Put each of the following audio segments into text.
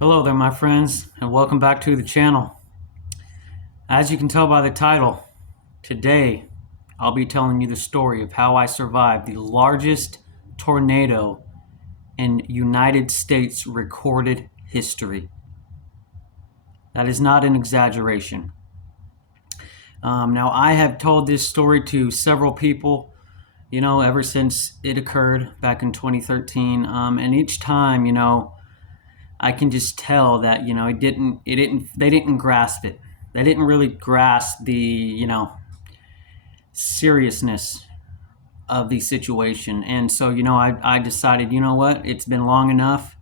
Hello there, my friends, and welcome back to the channel. As you can tell by the title, today I'll be telling you the story of how I survived the largest tornado in United States recorded history. That is not an exaggeration. Now, I have told this story to several people, ever since it occurred back in 2013, and each time, I can just tell that they didn't grasp it. They didn't really grasp the seriousness of the situation. And so I decided, you know what, it's been long enough.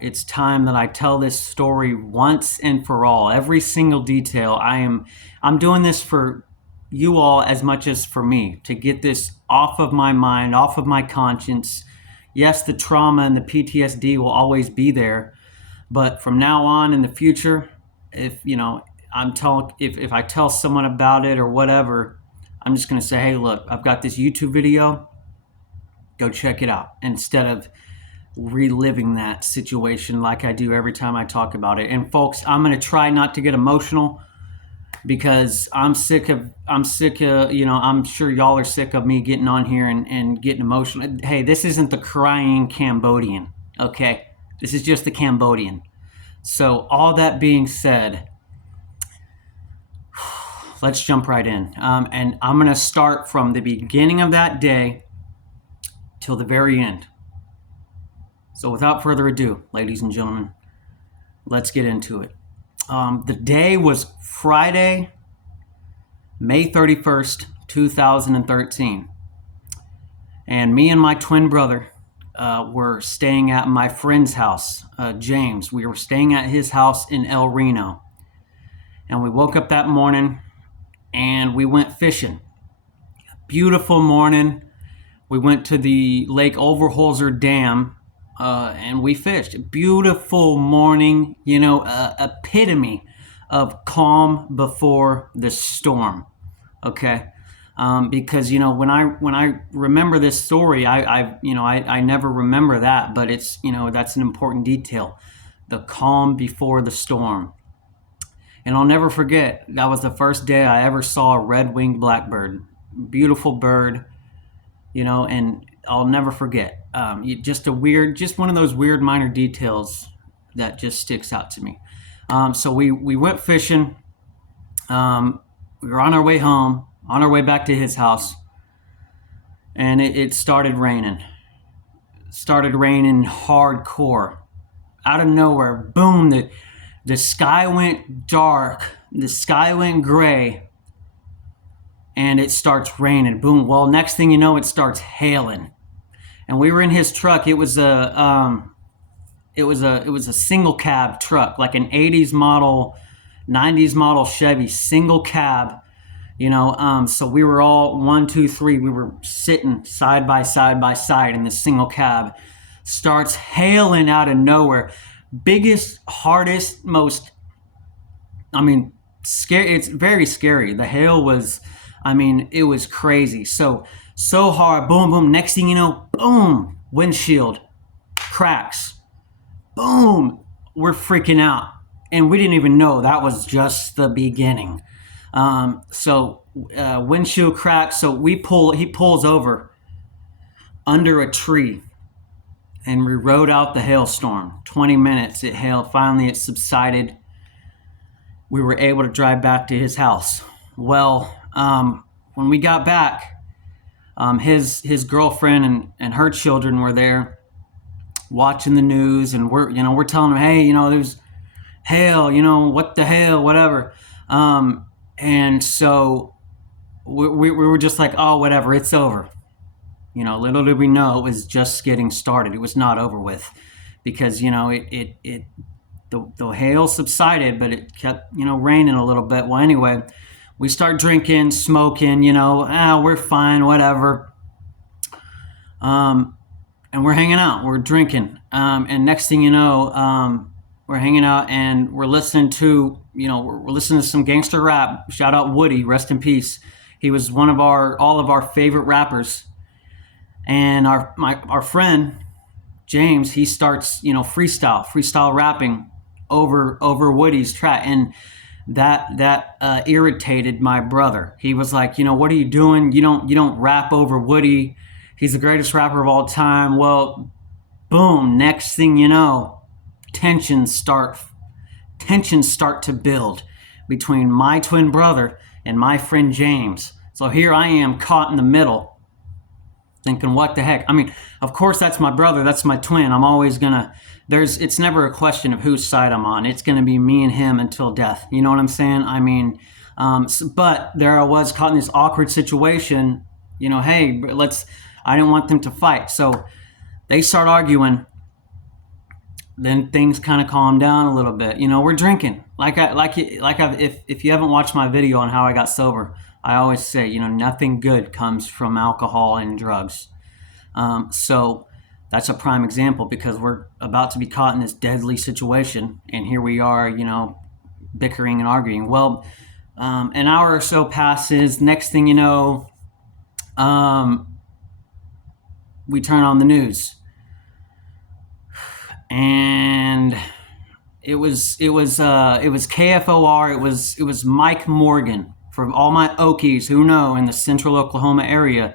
It's time that I tell this story once and for all. Every single detail. I'm doing this for you all as much as for me, to get this off of my mind, off of my conscience. Yes, the trauma and the PTSD will always be there, but from now on in the future, if if I tell someone about it or whatever, I'm just going to say, hey, look, I've got this YouTube video. Go check it out, instead of reliving that situation like I do every time I talk about it. And folks, I'm going to try not to get emotional, because I'm sick of, I'm sure y'all are sick of me getting on here and getting emotional. Hey, this isn't the crying Cambodian, okay? This is just the Cambodian. So all that being said, let's jump right in. And I'm going to start from the beginning of that day till the very end. So without further ado, ladies and gentlemen, let's get into it. The day was Friday, May 31st, 2013. And me and my twin brother were staying at my friend's house, James. We were staying at his house in Reno. And we woke up that morning and we went fishing. Beautiful morning. We went to the Lake Overholser Dam and we fished. Beautiful morning, epitome of calm before the storm. Okay, because when I remember this story, I never remember that, but it's that's an important detail, the calm before the storm. And I'll never forget, that was the first day I ever saw a red-winged blackbird. Beautiful bird, and I'll never forget. Just one of those weird minor details that just sticks out to me. So we went fishing. We were on our way home, on our way back to his house, and it started raining. Started raining hardcore. Out of nowhere, boom, the sky went dark, the sky went gray, and it starts raining. Boom. Well, next thing you know, it starts hailing. And we were in his truck. It was a single cab truck, like an 80s model, 90s model Chevy, single cab. So we were all 1, 2, 3. We were sitting side by side in this single cab. Starts hailing out of nowhere. Biggest, hardest, most, scary. It's very scary. The hail was, it was crazy. So hard. Boom, boom. Next thing you know, boom, windshield cracks. Boom, we're freaking out. And we didn't even know that was just the beginning. Windshield cracks. So he pulls over under a tree, and we rode out the hailstorm. 20 minutes it hailed. Finally it subsided. We were able to drive back to his house. Well, when we got back, his girlfriend and her children were there watching the news, and we're telling them, hey, there's hail, what the hell, whatever. And so we were just like, oh, whatever, it's over. Little did we know it was just getting started. It was not over with, because the hail subsided, but it kept raining a little bit. Well, anyway, we start drinking, smoking. We're fine, whatever. And we're hanging out, we're drinking, and next thing you know, we're hanging out and we're listening to we're listening to some gangster rap. Shout out Woody, rest in peace. He was one of all of our favorite rappers. And our friend James, he starts, freestyle rapping over Woody's track, and that irritated my brother. He was like, what are you doing? You don't rap over Woody. He's the greatest rapper of all time. Well, boom, next thing you know, tensions start to build between my twin brother and my friend James. So here I am caught in the middle, thinking, what the heck? I mean, of course that's my brother, that's my twin. I'm always gonna it's never a question of whose side I'm on. It's gonna be me and him until death. You know what I'm saying? I mean, but there I was caught in this awkward situation. Hey, I didn't want them to fight. So they start arguing. Then things kind of calm down a little bit. We're drinking. If you haven't watched my video on how I got sober, I always say, nothing good comes from alcohol and drugs. So that's a prime example, because we're about to be caught in this deadly situation, and here we are, bickering and arguing. Well, an hour or so passes. Next thing you know, we turn on the news. And it was KFOR. It was Mike Morgan. For all my Okies who know, in the central Oklahoma area,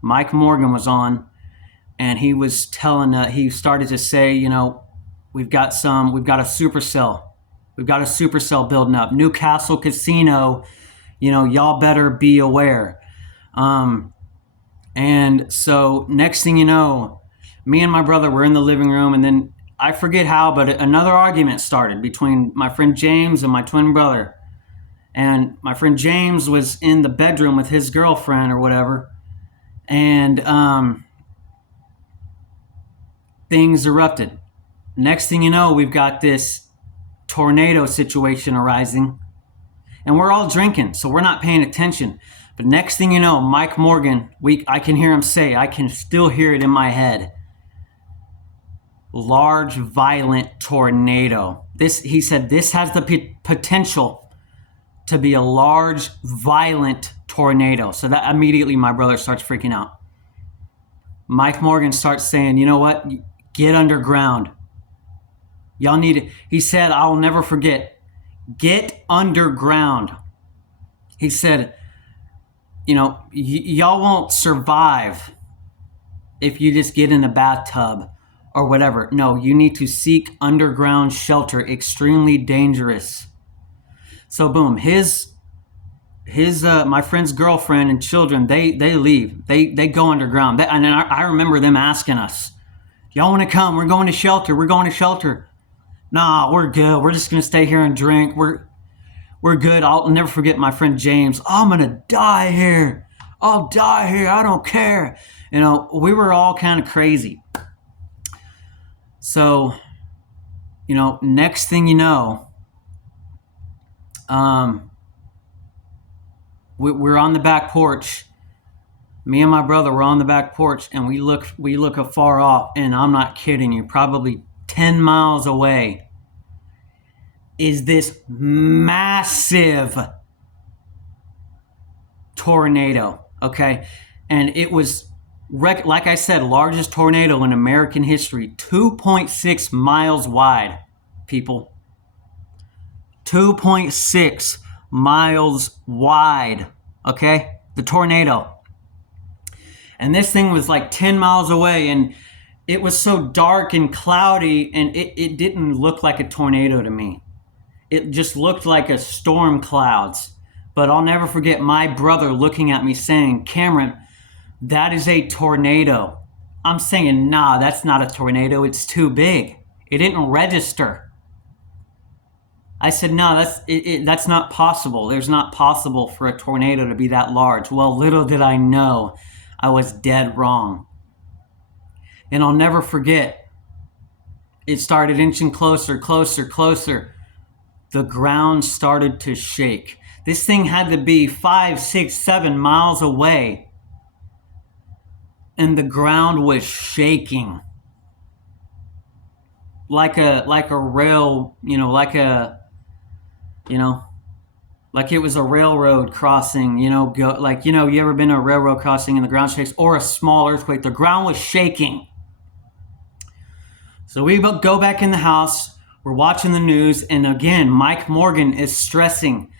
Mike Morgan was on, and he was telling. He started to say, we've got a supercell. We've got a supercell building up. Newcastle Casino. Y'all better be aware. And so next thing you know, me and my brother were in the living room, and then I forget how, but another argument started between my friend James and my twin brother. And my friend James was in the bedroom with his girlfriend or whatever. And things erupted. Next thing you know, we've got this tornado situation arising. And we're all drinking, so we're not paying attention. But next thing you know, Mike Morgan, I can hear him say, I can still hear it in my head, large, violent tornado. He said, this has the potential to be a large, violent tornado. So that immediately my brother starts freaking out. Mike Morgan starts saying, you know what? Get underground. Y'all need it. He said, I'll never forget, get underground. He said, y'all won't survive if you just get in a bathtub or whatever. No, you need to seek underground shelter. Extremely dangerous. So boom, my friend's girlfriend and children, they leave. They go underground. And I remember them asking us, y'all want to come? We're going to shelter. Nah, we're good. We're just going to stay here and drink. We're good. I'll never forget my friend James. I'm going to die here. I'll die here. I don't care. We were all kind of crazy. So, next thing you know, we're on the back porch. Me and my brother were on the back porch, and we look afar off, and I'm not kidding you, probably 10 miles away is this massive tornado, okay? And it was, like I said, largest tornado in American history, 2.6 miles wide, people. 2.6 miles wide, okay? The tornado. And this thing was like 10 miles away, and it was so dark and cloudy, and it didn't look like a tornado to me. It just looked like a storm clouds. But I'll never forget my brother looking at me saying, Cameron, that is a tornado. I'm saying, nah, that's not a tornado. It's too big. It didn't register. I said, no, that's not possible. There's not possible for a tornado to be that large. Well, little did I know, I was dead wrong. And I'll never forget, it started inching closer, closer, closer. The ground started to shake. This thing had to be 5, 6, 7 miles away. And the ground was shaking. Like a rail, like it was a railroad crossing, you ever been to a railroad crossing and the ground shakes, or a small earthquake. The ground was shaking. So we go back in the house. We're watching the news. And again, Mike Morgan is stressing.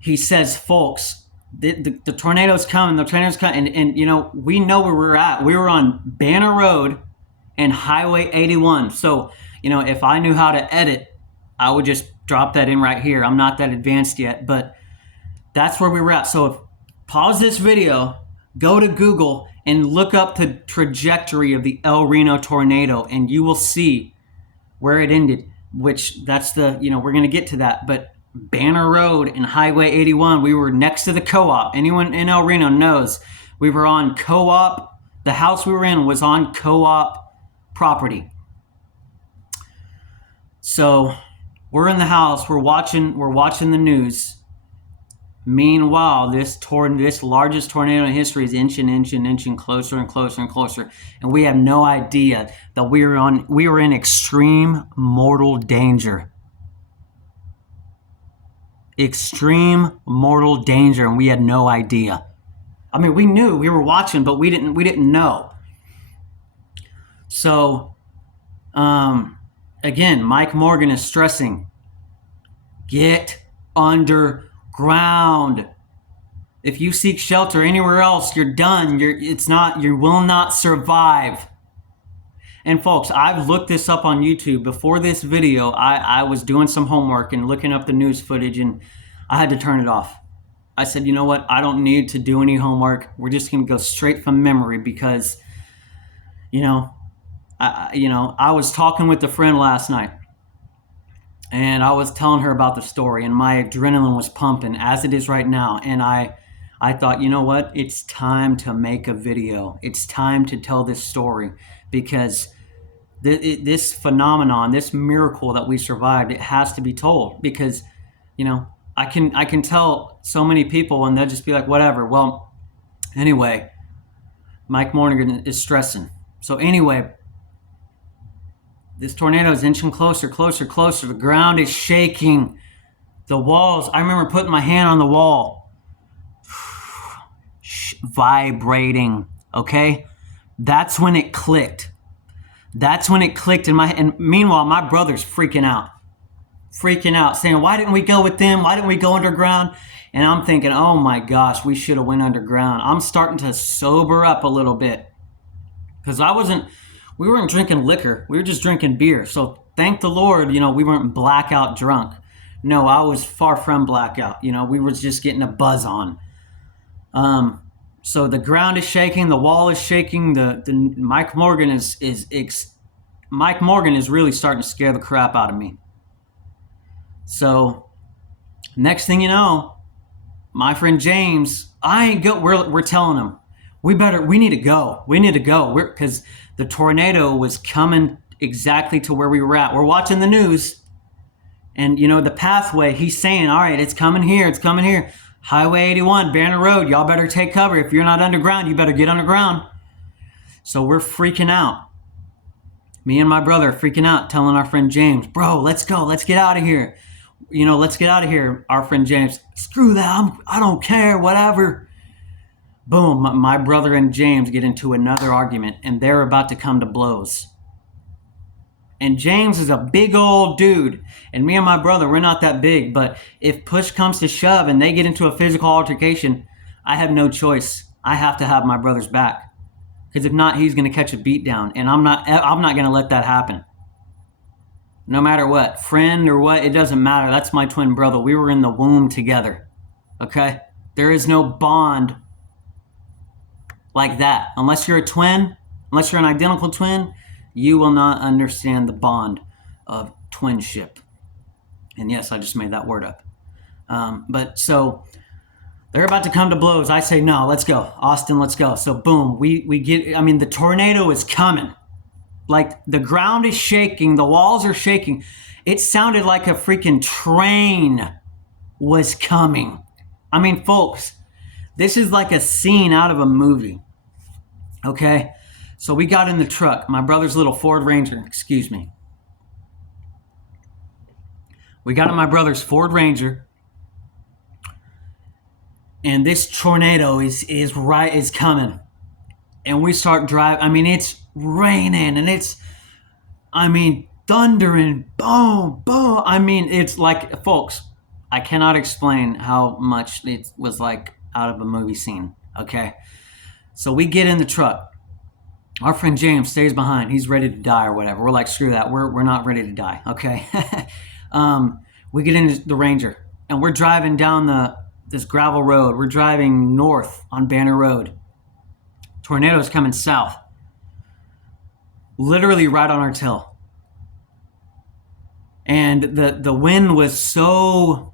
He says, folks, the tornado's coming. The tornado's coming. And, you know, we know where we're at. We were on Banner Road and Highway 81. So, you know, if I knew how to edit, I would just drop that in right here. I'm not that advanced yet, but that's where we were at. So pause this video, go to Google, and look up the trajectory of the El Reno tornado, and you will see where it ended, which that's the, you know, we're going to get to that. But Banner Road and Highway 81, we were next to the co-op. Anyone in El Reno knows we were on co-op. The house we were in was on co-op property. So we're in the house, we're watching the news. Meanwhile, this largest tornado in history is inching closer and closer and closer, and we have no idea that we were in extreme mortal danger. Extreme mortal danger, and we had no idea. I mean, we knew, we were watching, but we didn't know. So, again, Mike Morgan is stressing, get underground. If you seek shelter anywhere else, you're done. You will not survive. And folks, I've looked this up on YouTube. Before this video, I was doing some homework and looking up the news footage, and I had to turn it off. I said, you know what? I don't need to do any homework. We're just going to go straight from memory because, you know, I was talking with a friend last night, and I was telling her about the story, and my adrenaline was pumping as it is right now. And I thought, you know what? It's time to make a video. It's time to tell this story because this phenomenon, this miracle that we survived, it has to be told because, you know, I can tell so many people and they'll just be like, whatever. Well, anyway, Mike Morgan is stressing. So anyway, this tornado is inching closer. The ground is shaking. The walls, I remember putting my hand on the wall, vibrating, okay? That's when it clicked. And meanwhile, my brother's freaking out, saying, why didn't we go with them? Why didn't we go underground? And I'm thinking, oh my gosh, we should have went underground. I'm starting to sober up a little bit because we weren't drinking liquor. We were just drinking beer. So thank the Lord, you know, we weren't blackout drunk. No, I was far from blackout. You know, we were just getting a buzz on. So the ground is shaking, the wall is shaking. The Mike Morgan is really starting to scare the crap out of me. So next thing you know, my friend James, we're telling him, we need to go. Because the tornado was coming exactly to where we were at. We're watching the news, and you know, the pathway, he's saying, all right, it's coming here. Highway 81, Banner Road, y'all better take cover. If you're not underground, you better get underground. So we're freaking out. Me and my brother are freaking out, telling our friend James, bro, let's go. Let's get out of here. You know, let's get out of here. Our friend James, screw that. I don't care, whatever. Boom, my brother and James get into another argument, and they're about to come to blows. And James is a big old dude, and me and my brother, we're not that big, but if push comes to shove and they get into a physical altercation, I have no choice. I have to have my brother's back, because if not, he's going to catch a beat down, and I'm not going to let that happen. No matter what, friend or what, it doesn't matter. That's my twin brother. We were in the womb together, okay? There is no bond like that. Unless you're a twin, unless you're an identical twin, you will not understand the bond of twinship. And yes, I just made that word up. But so they're about to come to blows. I say, no, let's go. Austin, let's go. So boom, the tornado is coming. Like the ground is shaking, the walls are shaking. It sounded like a freaking train was coming. I mean, folks, this is like a scene out of a movie. Okay? So we got in the truck, my brother's little Ford Ranger, We got in my brother's Ford Ranger, and this tornado is coming. And we start driving. I mean, it's raining, and I mean, thunder and boom, boom. I mean, it's like, folks, I cannot explain how much it was like out of a movie scene. Okay. So we get in the truck. Our friend James stays behind. He's ready to die or whatever. We're like, screw that. We're not ready to die. Okay. We get in the Ranger and we're driving down this gravel road. We're driving north on Banner Road. Tornado's coming south. Literally right on our tail. And the wind was so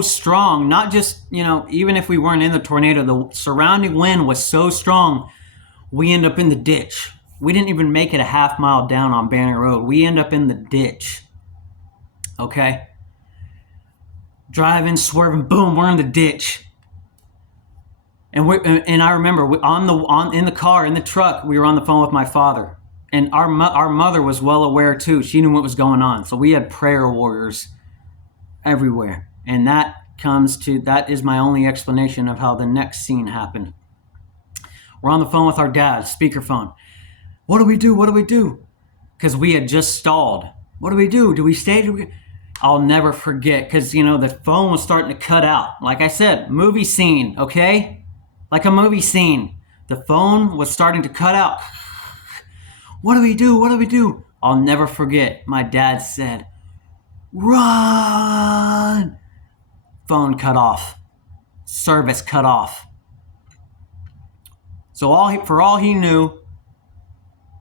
strong, not just, even if we weren't in the tornado, the surrounding wind was so strong, we end up in the ditch. We didn't even make it a half mile down on Banner Road. We end up in the ditch. Okay? Driving, swerving, boom, we're in the ditch. And I remember in the car, in the truck, we were on the phone with my father. And our mother was well aware too. She knew what was going on. So we had prayer warriors everywhere. And that is my only explanation of how the next scene happened. We're on the phone with our dad, speakerphone. What do we do? What do we do? Because we had just stalled. What do we do? Do we stay? I'll never forget, because, the phone was starting to cut out. Like I said, movie scene, okay? Like a movie scene. The phone was starting to cut out. What do we do? What do we do? I'll never forget. My dad said, run! Phone cut off. Service cut off. So for all he knew,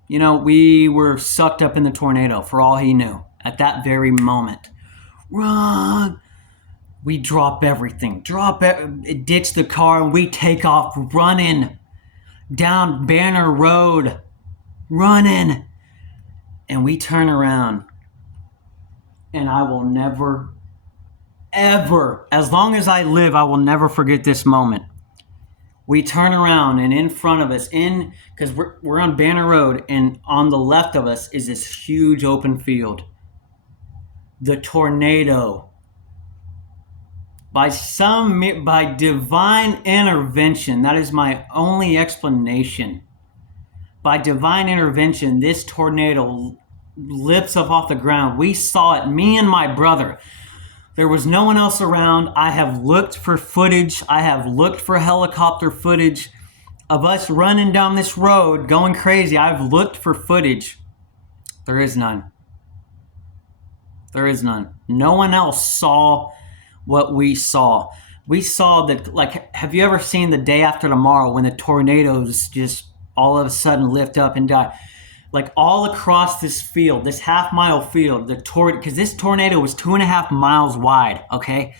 we were sucked up in the tornado, for all he knew, at that very moment. Run! We drop everything. Ditch the car, and we take off running down Banner Road. Running. And we turn around. And I will never, ever, as long as I live, I will never forget this moment. We turn around, and in front of us, because we're on Banner Road, and on the left of us is this huge open field. The tornado, by divine intervention, that is my only explanation. By divine intervention, this tornado lifts up off the ground. We saw it, me and my brother. There was no one else around. I have looked for footage. I have looked for helicopter footage of us running down this road, going crazy. I've looked for footage. There is none. There is none. No one else saw what we saw. We saw that, have you ever seen The Day After Tomorrow when the tornadoes just all of a sudden lift up and die? Like all across this field, this half-mile field, because this tornado was 2.5 miles wide, okay?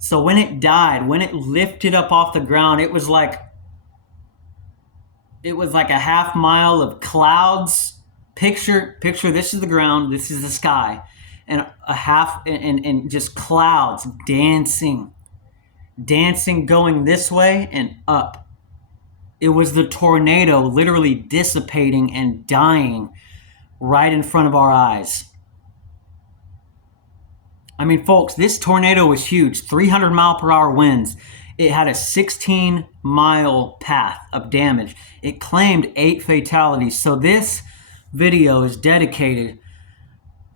So when it died, when it lifted up off the ground, it was like a half mile of clouds. Picture this is the ground, this is the sky, and and just clouds dancing going this way and up. It was the tornado literally dissipating and dying right in front of our eyes. I mean, folks, this tornado was huge. 300 mile per hour winds. It had a 16-mile path of damage. It claimed 8 fatalities. So this video is dedicated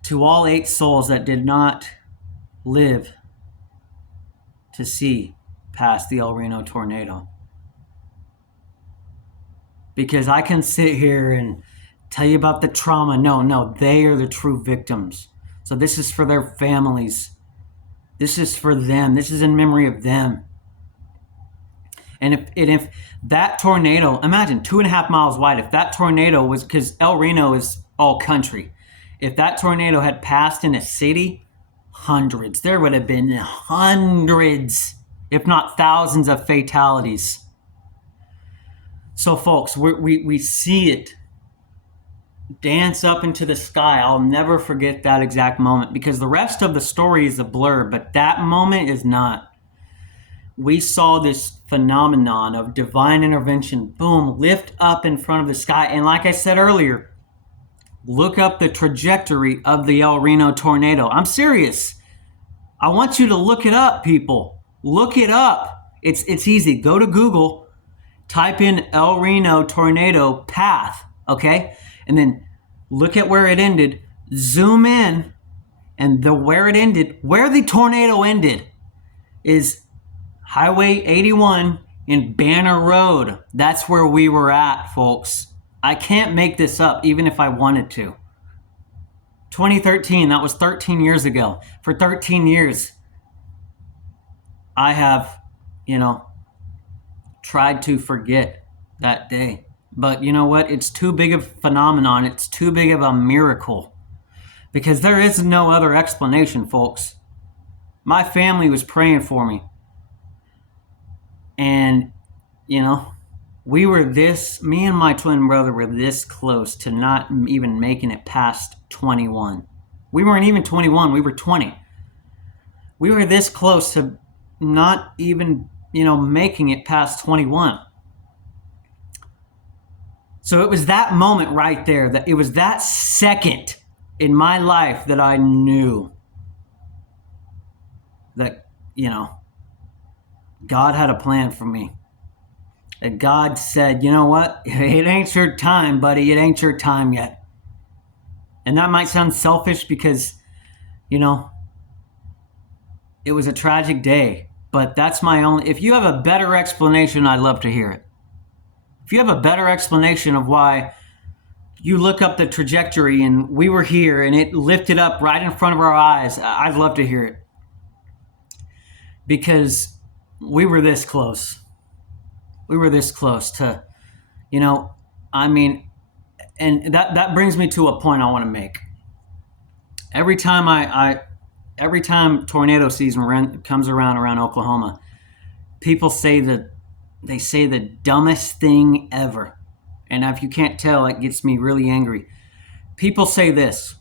to all 8 souls that did not live to see past the El Reno tornado. Because I can sit here and tell you about the trauma. No, they are the true victims. So this is for their families. This is for them. This is in memory of them. And if that tornado, imagine 2.5 miles wide, if that tornado was, because El Reno is all country, if that tornado had passed in a city, hundreds, there would have been hundreds, if not thousands of fatalities. So folks, we see it dance up into the sky. I'll never forget that exact moment, because the rest of the story is a blur, but that moment is not. We saw this phenomenon of divine intervention, boom, lift up in front of the sky. And like I said earlier, look up the trajectory of the El Reno tornado. I'm serious. I want you to look it up, people. Look it up. It's easy. Go to Google. Type in El Reno tornado path, okay? And then look at where it ended, zoom in, and where it ended, where the tornado ended, is Highway 81 in Banner Road. That's where we were at, folks. I can't make this up, even if I wanted to. 2013, that was 13 years ago. For 13 years, I have, tried to forget that day. But you know what? It's too big of a phenomenon. It's too big of a miracle. Because there is no other explanation, folks. My family was praying for me. And, me and my twin brother were this close to not even making it past 21. We weren't even 21, we were 20. We were this close to not even, making it past 21. So it was that moment right there, that it was that second in my life that I knew that, God had a plan for me. That God said, you know what? It ain't your time, buddy. It ain't your time yet. And that might sound selfish because, it was a tragic day. But that's if you have a better explanation, I'd love to hear it. If you have a better explanation of why you look up the trajectory and we were here and it lifted up right in front of our eyes, I'd love to hear it. Because we were this close. We were this close to, and that brings me to a point I want to make. Every time every time tornado season comes around Oklahoma, people say they say the dumbest thing ever. And if you can't tell, it gets me really angry. People say this: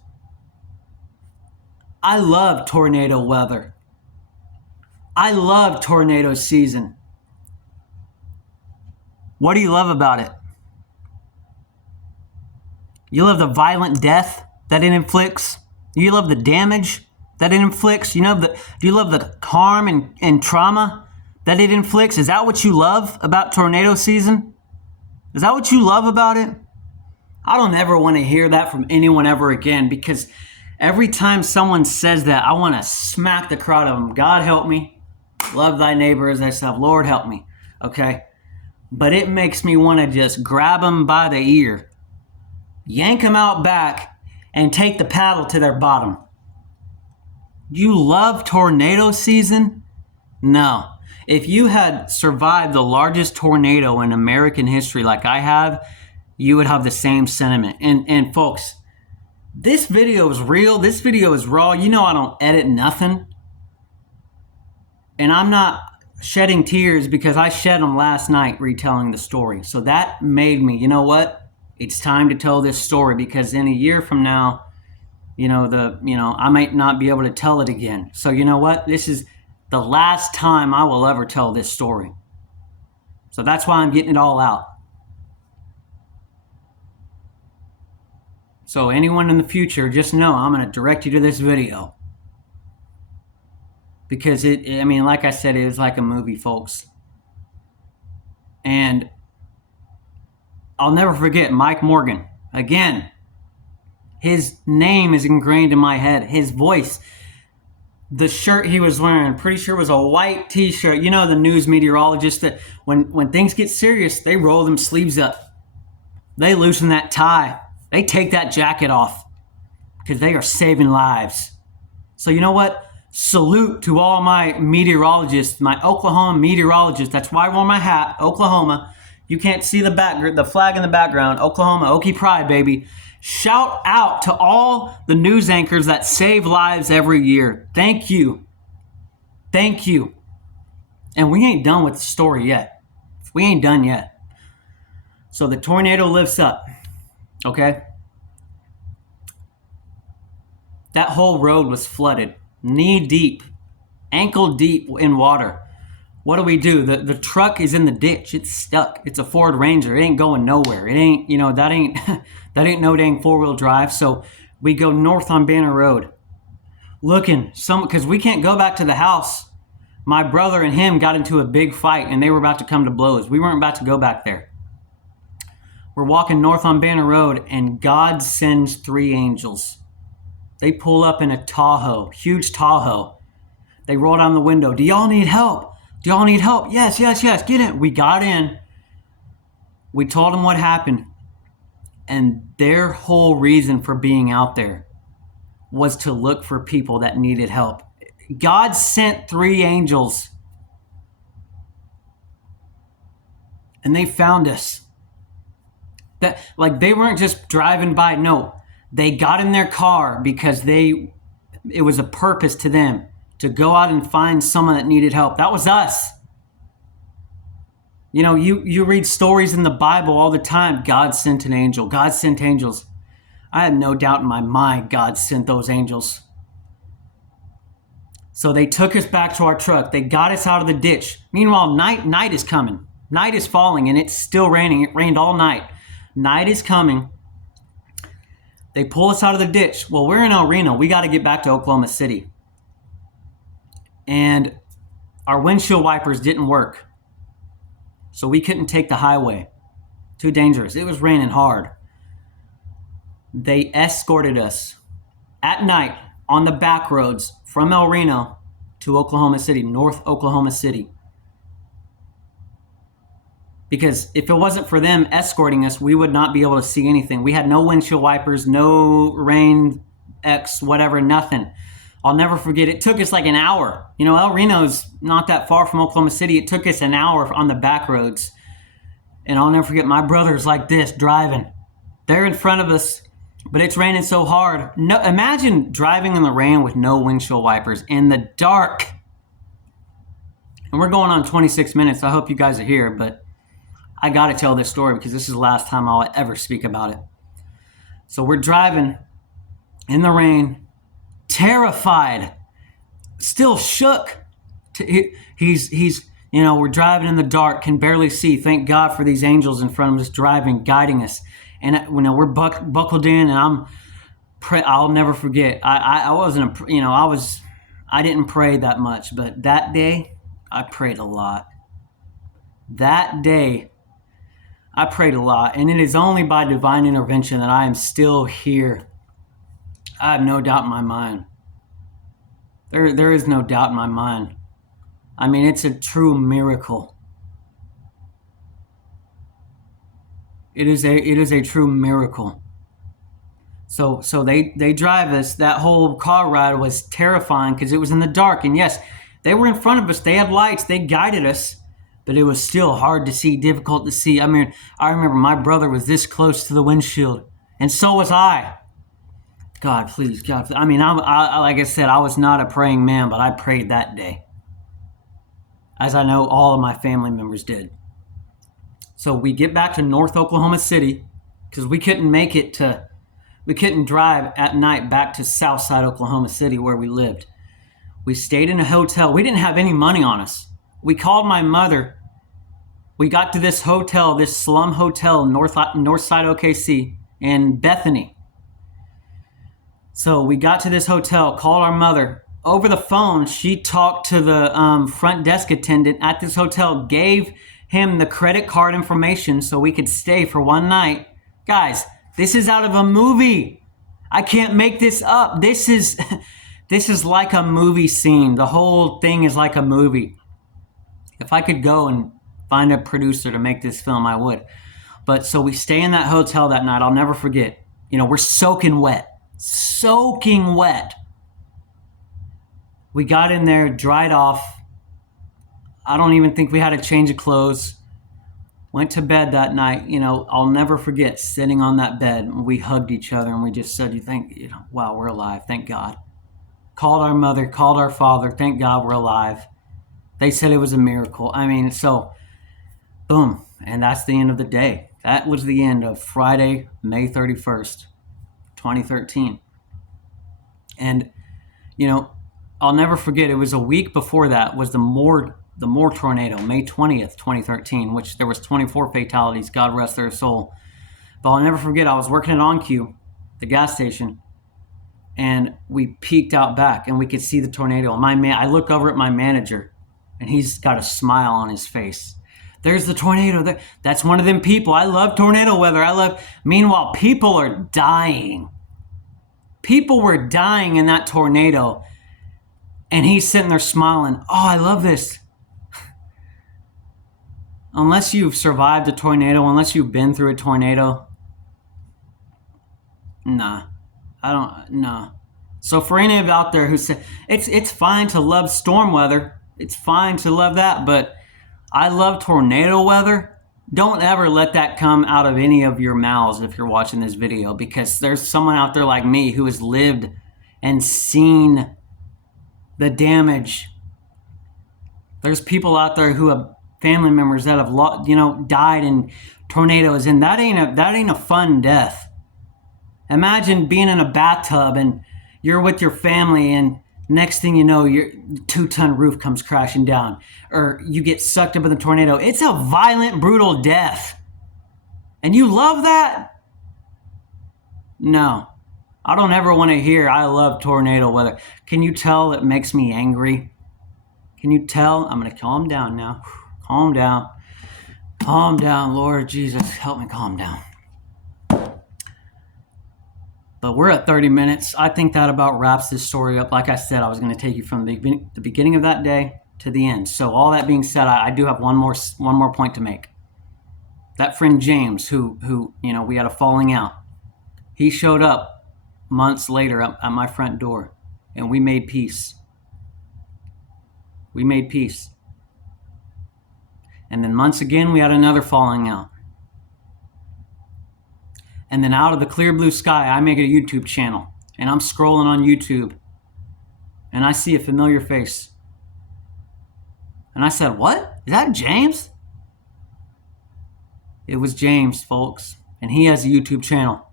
I love tornado weather. I love tornado season. What do you love about it? You love the violent death that it inflicts? You love the damage that it inflicts? Do you love the harm and trauma that it inflicts? Is that what you love about tornado season? Is that what you love about it? I don't ever want to hear that from anyone ever again, because every time someone says that, I want to smack the crowd of them. God help me. Love thy neighbor as thyself. Lord help me. Okay? But it makes me want to just grab them by the ear, yank them out back, and take the paddle to their bottom. You love tornado season? No. If you had survived the largest tornado in American history like I have, you would have the same sentiment. And folks, this video is real. This video is raw. I don't edit nothing. And I'm not shedding tears because I shed them last night retelling the story. So that made me, you know what? It's time to tell this story, because in a year from now, I might not be able to tell it again. So you know what? This is the last time I will ever tell this story. So that's why I'm getting it all out. So anyone in the future, just know I'm going to direct you to this video. Because like I said, it is like a movie, folks. And I'll never forget Mike Morgan. Again, his name is ingrained in my head. His voice. The shirt he was wearing, I'm pretty sure it was a white t-shirt. The news meteorologists that when things get serious, they roll them sleeves up. They loosen that tie. They take that jacket off because they are saving lives. So you know what? Salute to all my meteorologists, my Oklahoma meteorologists. That's why I wore my hat, Oklahoma. You can't see the flag in the background. Oklahoma, Okie pride, baby. Shout out to all the news anchors that save lives every year. Thank you. Thank you. And we ain't done with the story yet. We ain't done yet. So the tornado lifts up. Okay? That whole road was flooded. Knee deep, ankle deep in water. What do? The truck is in the ditch. It's stuck. It's a Ford Ranger. It ain't going nowhere. It ain't, that ain't no dang four-wheel drive. So we go north on Banner Road, looking because we can't go back to the house. My brother and him got into a big fight, and they were about to come to blows. We weren't about to go back there. We're walking north on Banner Road, and God sends 3 angels. They pull up in a Tahoe, huge Tahoe. They roll down the window. Do y'all need help? Do y'all need help? Yes, yes, yes. Get in. We got in. We told them what happened. And their whole reason for being out there was to look for people that needed help. God sent 3 angels. And they found us. That, like, they weren't just driving by. No, they got in their car because it was a purpose to them to go out and find someone that needed help. That was us. You know, you read stories in the Bible all the time. God sent an angel. God sent angels. I had no doubt in my mind God sent those angels. So they took us back to our truck. They got us out of the ditch. Meanwhile, night is coming. Night is falling, and it's still raining. It rained all night. Night is coming. They pull us out of the ditch. Well, we're in El Reno. We got to get back to Oklahoma City. And our windshield wipers didn't work. So we couldn't take the highway. Too dangerous. It was raining hard. They escorted us at night on the back roads from El Reno to Oklahoma City, North Oklahoma City. Because if it wasn't for them escorting us, we would not be able to see anything. We had no windshield wipers, no rain X, whatever, nothing. I'll never forget, it took us like an hour. You know, El Reno's not that far from Oklahoma City. It took us an hour on the back roads. And I'll never forget, my brother's like this, driving. They're in front of us, but it's raining so hard. No, imagine driving in the rain with no windshield wipers in the dark. And we're going on 26 minutes. I hope you guys are here, but I got to tell this story because this is the last time I'll ever speak about it. So we're driving in the rain, terrified, still shook. He's you know, we're driving in the dark, can barely see. Thank God for these angels in front of us driving, guiding us. And you know, we're buckled in, and I'll never forget. I wasn't, you know, I didn't pray that much, but that day I prayed a lot. That day I prayed a lot, and it is only by divine intervention that I am still here. I have no doubt in my mind. There is no doubt in my mind. I mean, it's a true miracle. It is a true miracle. So they drive us. That whole car ride was terrifying because it was in the dark. And yes, they were in front of us. They had lights. They guided us, but it was still hard to see, difficult to see. I mean, I remember my brother was this close to the windshield, and so was I. God, please, God. I mean, I like I said, I was not a praying man, but I prayed that day, as I know all of my family members did. So we get back to North Oklahoma City because we couldn't drive at night back to Southside Oklahoma City where we lived. We stayed in a hotel. We didn't have any money on us. We called my mother. We got to this hotel, this slum hotel, North Side OKC in Bethany. So we got to this hotel, called our mother. Over the phone, she talked to the front desk attendant at this hotel, gave him the credit card information so we could stay for one night. Guys, this is out of a movie. I can't make this up. This is like a movie scene. The whole thing is like a movie. If I could go and find a producer to make this film, I would. But so we stay in that hotel that night. I'll never forget. You know, we're soaking wet. We got in there, dried off. I don't even think we had a change of clothes. Went to bed that night. You know, I'll never forget sitting on that bed. We hugged each other and we just said, wow, we're alive. Thank God. Called our mother, called our father. Thank God we're alive. They said it was a miracle. I mean, so boom. And that's the end of the day. That was the end of Friday, May 31st, 2013. And, you know, I'll never forget, it was a week before that was the Moore tornado, May 20th, 2013, which there was 24 fatalities, God rest their soul. But I'll never forget, I was working at OnQ, the gas station, and we peeked out back and we could see the tornado. I look over at my manager and he's got a smile on his face. There's the tornado. That's one of them people. I love tornado weather. Meanwhile, people are dying. People were dying in that tornado. And he's sitting there smiling. Oh, I love this. Unless you've survived a tornado, unless you've been through a tornado, nah, no. So for any of you out there who say, it's fine to love storm weather, it's fine to love that, but I love tornado weather, don't ever let that come out of any of your mouths if you're watching this video, because there's someone out there like me who has lived and seen the damage. There's people out there who have family members that have died in tornadoes, and that ain't a fun death. Imagine being in a bathtub and you're with your family, and next thing you know, your 2-ton roof comes crashing down, or you get sucked up in the tornado. It's a violent, brutal death. And you love that? No. I don't ever want to hear, I love tornado weather. Can you tell it makes me angry? Can you tell? I'm going to calm down now. Calm down. Calm down, Lord Jesus. Help me calm down. But we're at 30 minutes. I think that about wraps this story up. Like I said, I was going to take you from the beginning of that day to the end. So all that being said, I do have one more point to make. That friend James, who we had a falling out, he showed up months later at my front door, and we made peace. We made peace. And then months again, we had another falling out. And then out of the clear blue sky, I make a YouTube channel. And I'm scrolling on YouTube. And I see a familiar face. And I said, what? Is that James? It was James, folks. And he has a YouTube channel.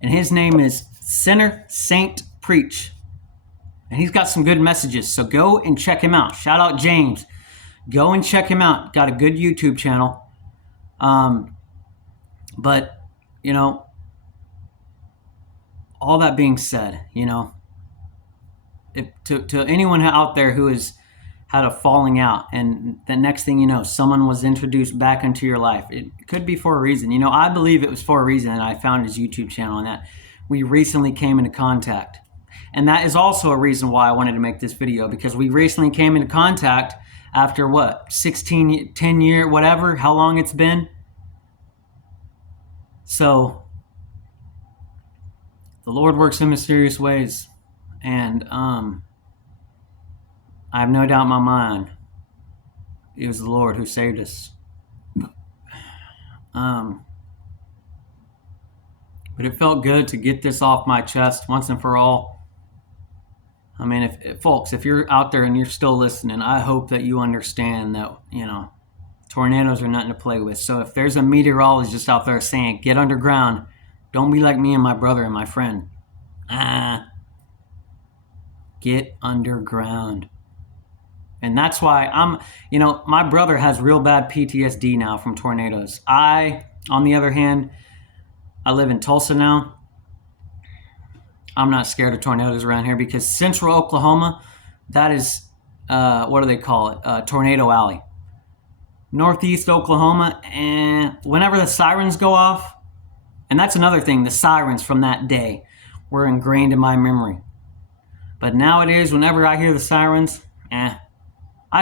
And his name is Sinner Saint Preach. And he's got some good messages. So go and check him out. Shout out James. Go and check him out. Got a good YouTube channel. But all that being said, if to anyone out there who has had a falling out, and the next thing you know, someone was introduced back into your life, it could be for a reason. I believe it was for a reason, and I found his YouTube channel, and that we recently came into contact. And that is also a reason why I wanted to make this video, because we recently came into contact after 10 year, whatever, how long it's been. So the Lord works in mysterious ways, and I have no doubt in my mind it was the Lord who saved us. But it felt good to get this off my chest once and for all. I mean, if you're out there and you're still listening, I hope that you understand that, tornadoes are nothing to play with. So if there's a meteorologist out there saying, get underground, don't be like me and my brother and my friend. Get underground. And that's why my brother has real bad PTSD now from tornadoes. On the other hand, I live in Tulsa now. I'm not scared of tornadoes around here because central Oklahoma, that is, what do they call it? Tornado Alley. Northeast Oklahoma, and whenever the sirens go off, and that's another thing, the sirens from that day were ingrained in my memory. But nowadays, whenever I hear the sirens, I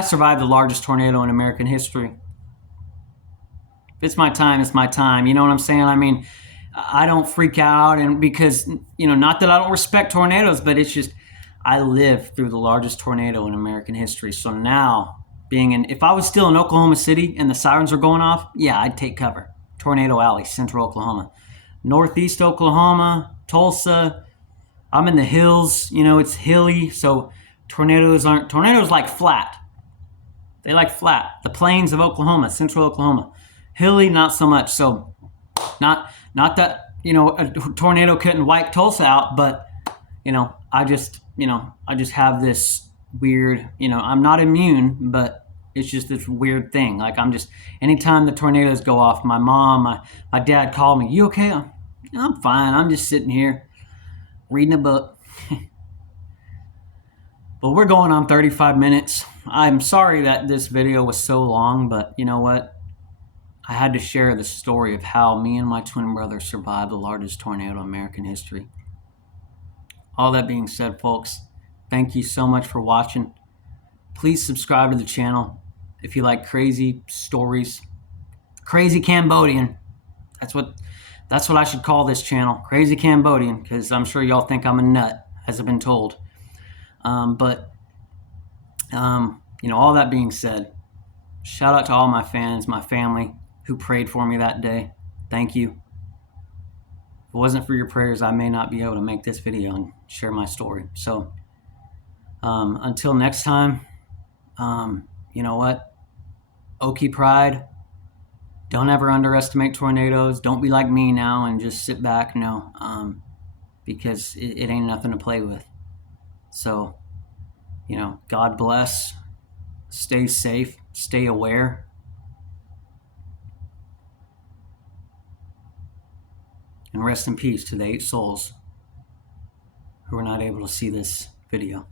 survived the largest tornado in American history. If it's my time, it's my time. You know what I'm saying? I mean, I don't freak out, and because, not that I don't respect tornadoes, but it's just, I lived through the largest tornado in American history. So now, if I was still in Oklahoma City and the sirens were going off, yeah, I'd take cover. Tornado Alley, central Oklahoma. Northeast Oklahoma, Tulsa, I'm in the hills, it's hilly, so tornadoes like flat. They like flat. The plains of Oklahoma, central Oklahoma. Hilly, not so much. So not that, a tornado couldn't wipe Tulsa out, but, I just have this weird, I'm not immune, but it's just this weird thing. Like anytime the tornadoes go off, my mom, my dad called me, you okay? I'm fine. I'm just sitting here reading a book. But we're going on 35 minutes. I'm sorry that this video was so long, but you know what? I had to share the story of how me and my twin brother survived the largest tornado in American history. All that being said, folks, thank you so much for watching. Please subscribe to the channel if you like crazy stories. Crazy Cambodian. That's what I should call this channel, Crazy Cambodian, because I'm sure y'all think I'm a nut, as I've been told. All that being said, shout out to all my fans, my family who prayed for me that day. Thank you. If it wasn't for your prayers, I may not be able to make this video and share my story. So until next time, you know what? Okie pride. Don't ever underestimate tornadoes. Don't be like me now and just sit back. No, because it ain't nothing to play with. So, God bless. Stay safe. Stay aware. And rest in peace to the 8 souls who were not able to see this video.